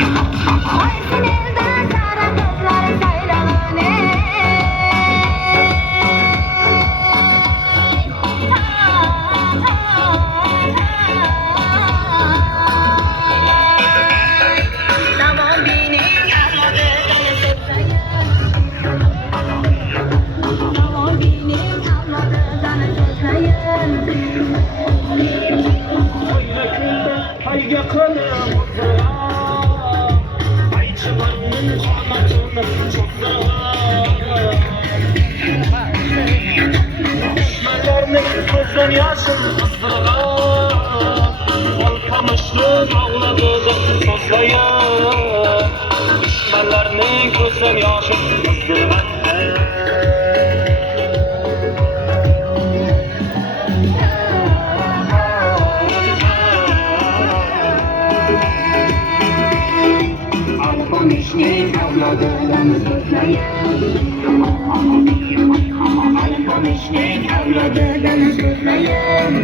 Oysin elden sara kızlar saylanı. Tamam benim anladığını söyleyeyim. Tamam benim anladığını söyleyeyim. Hayga qadam aychilarning qonatini dushmanlarning ko'zdan yashin qizdirg'an olqamishni ovladida so'zlayan dushmanlarning ko'zdan yashin qizdirg'an Alpomişning avlodidan so'zlayin. Alpomişning avlodidan so'zlayin.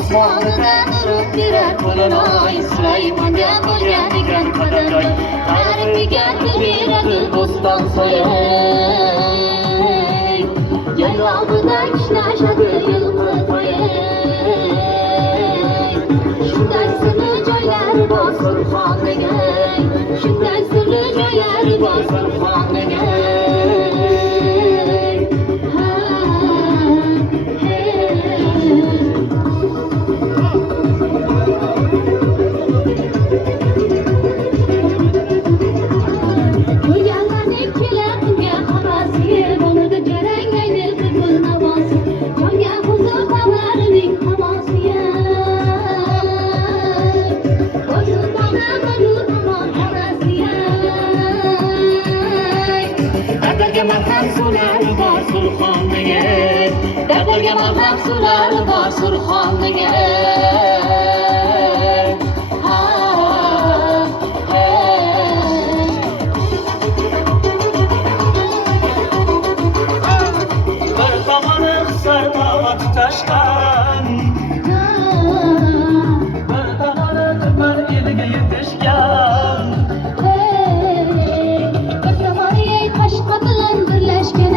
Osmonidan urib berar qo'linoy, Sulaymonga bo'lgan ekan qadamjoy. Tarifiga til beradi bo'ston soya. Yer oldida kishnashadi yilqi qo'ya. Shunday sirli joylari bor Surxondaga, shunday sirli joylari bor Surxondaga. Suları var Surxondaga, dardlarga malham suları var Surxondaga. Bir tomoni Hisor tog'i tutashgan, bir tomoni Turkman eliga yetishgan. Bir tomoni Qashqa bilan birlashgan.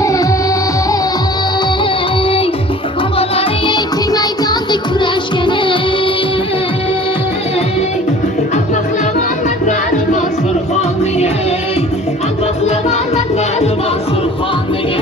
Qo'llari maydonda kurashgan. Aqlaman matlari bor Surxondaga, aqlaman matlari bor Surxondaga.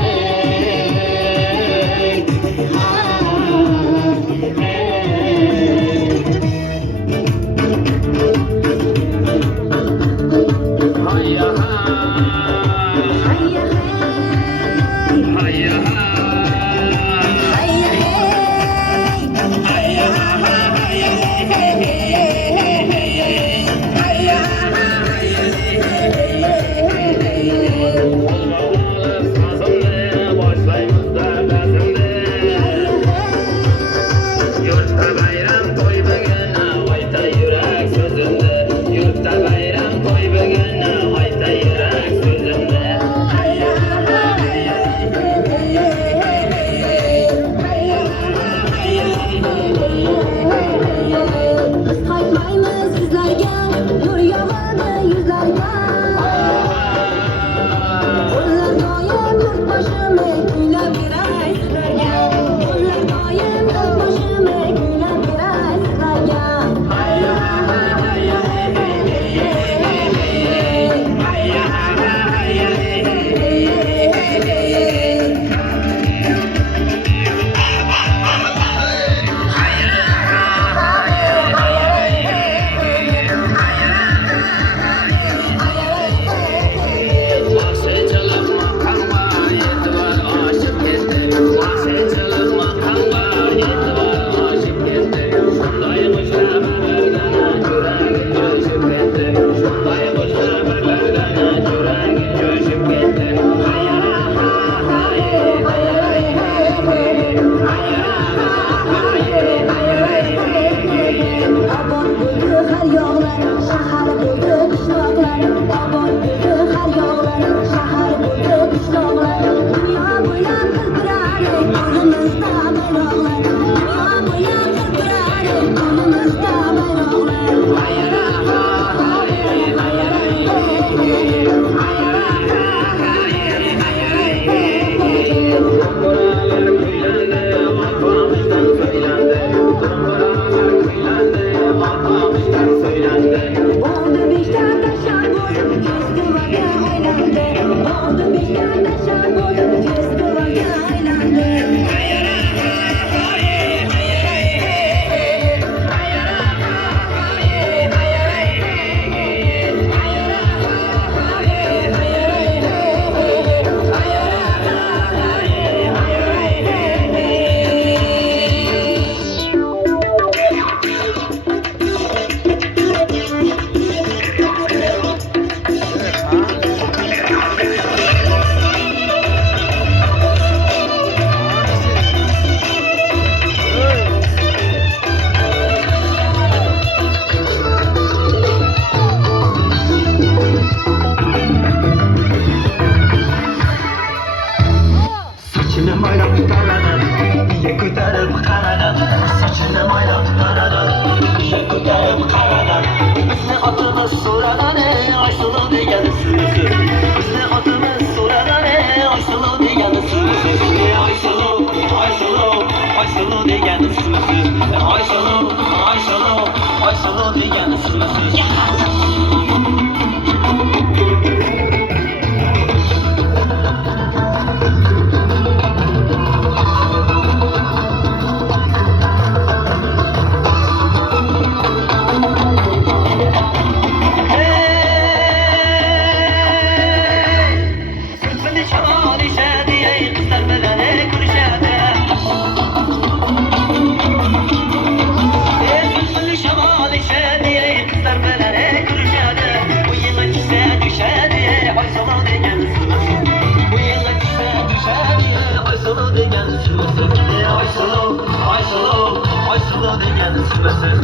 degan sirsiz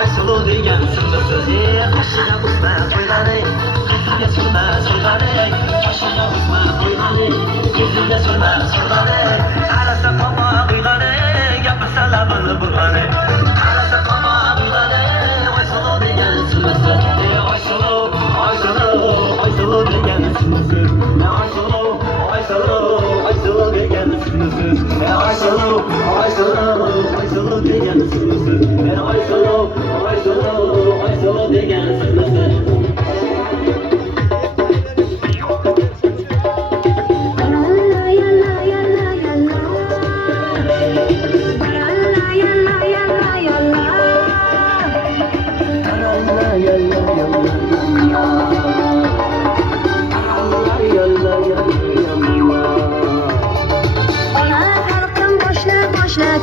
Aysulu degan sirsiz Qashig'a uzma qo'ylari Ko'zimga surma so'ylari Qashig'a uzma qo'ylari Ko'zimga surma so'ylari Qarasa qomoq uylari Gapirsa labini burg'ani Qarasa qomoq uylari Aysulu degan sirsiz Aysulu degan sirsiz Aysulu degan sirsiz Aysulu degan sirsiz Aysulu degan sirsiz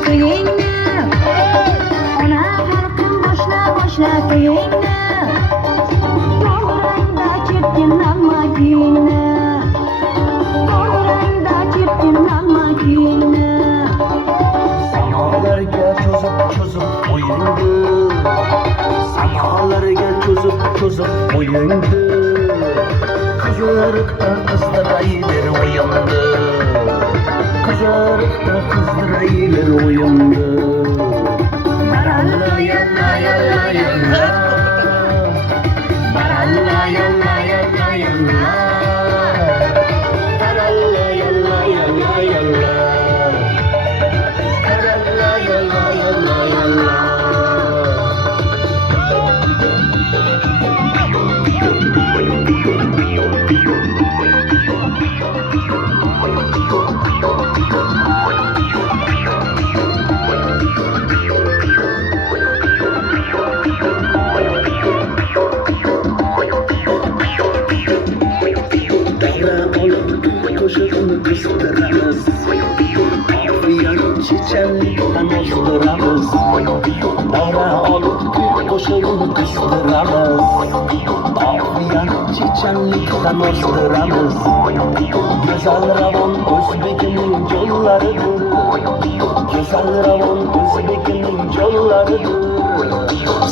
Kuyingni ona xalqim boshla kuyingni To'g'rangda chirkinlanma kuyingni To'g'rangda chirkinlanma kuyingni Samolarga cho'zib o'yingni Samolarga cho'zib o'yingni Qiziriqda qizdiraydir o'yimni Qiziriqda qizdiraydir o'yimni Baralla yalla yalla yalla Baralla yalla yalla yalla Baralla yalla yalla yalla Baralla yalla yalla yalla Qo'shiqni qistiramiz Ofiyan chechanlikdan o'stiramiz Davra olib qo'shiqni qistiramiz Ofiyan chechanlikdan o'stiramiz Go'zal ravon o'zbekining yo'llaridir Go'zal ravon o'zbekining yo'llaridir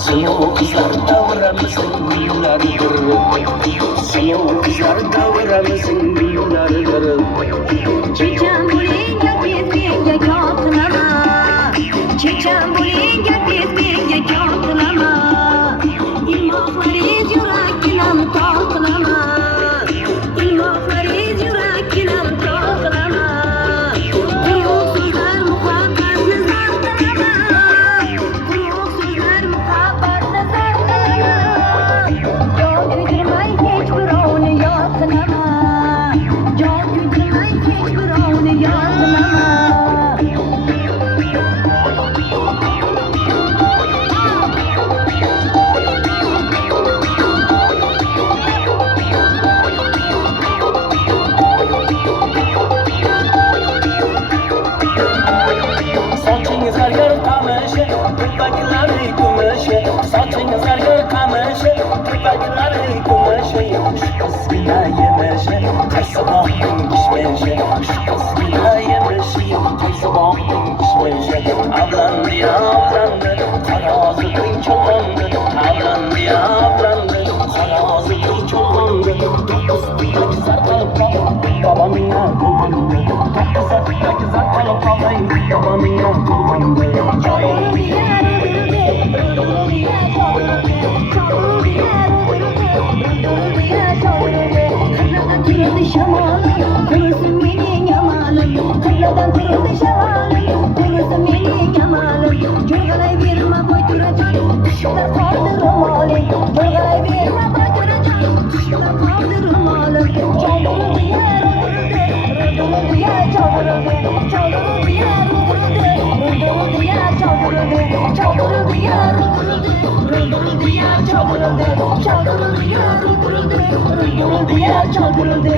Siyoh qizlar davramizning gullaridir Siyoh qizlar davramizning gullaridir Chechan bo'ling tez menga kor qilama Chechan bo'ling tez menga kor qilama Ilmoqlaringiz yurakkinam tor qilama Ilmoqlaringiz yurakkinam tor qilama Quruq so'zlar muhabbatni zar qilama Quruq so'zlar muhabbatni zar qilama Jon kuydirmay hech birovni yod qilama Jon kuydirmay hech birovni yod qilama Soching zargar qamishi, kirpaklari kumushi Soching zargar qamishi, kirpaklari kumushi Qizgina yemishi, qaysi bog'ning kishmishi Qizgina yemishi, qaysi bog'ning kishmishi Avlandi, qorozibing cho'lg'ondi Avlandi, qorozibing cho'lg'ondi To'qqiz tilak sarqalib qoldi, bobomingga to'lg'ondi To'qqiz tilak sarqalib qoldi, bobomingga to'lg'ondi Turdi shamolim, turdi mening amalim Qilladan turdi shamolim, turdi mening amalim Jo'rg'alayverma boy turajon, qushlar qoldi ro'moling Jo'rg'alayverma boy turajon, qushlar qoldi ro'molim Choldirildi ya rudirildi, rudirildi ya choldirildi Choldirildi ya rudirildi, rudirildi ya choldirildi Choldirildi ya rudirildi, rudirildi ya choldirildi Choldirildi ya rudirildi, rudirildi ya choldirildi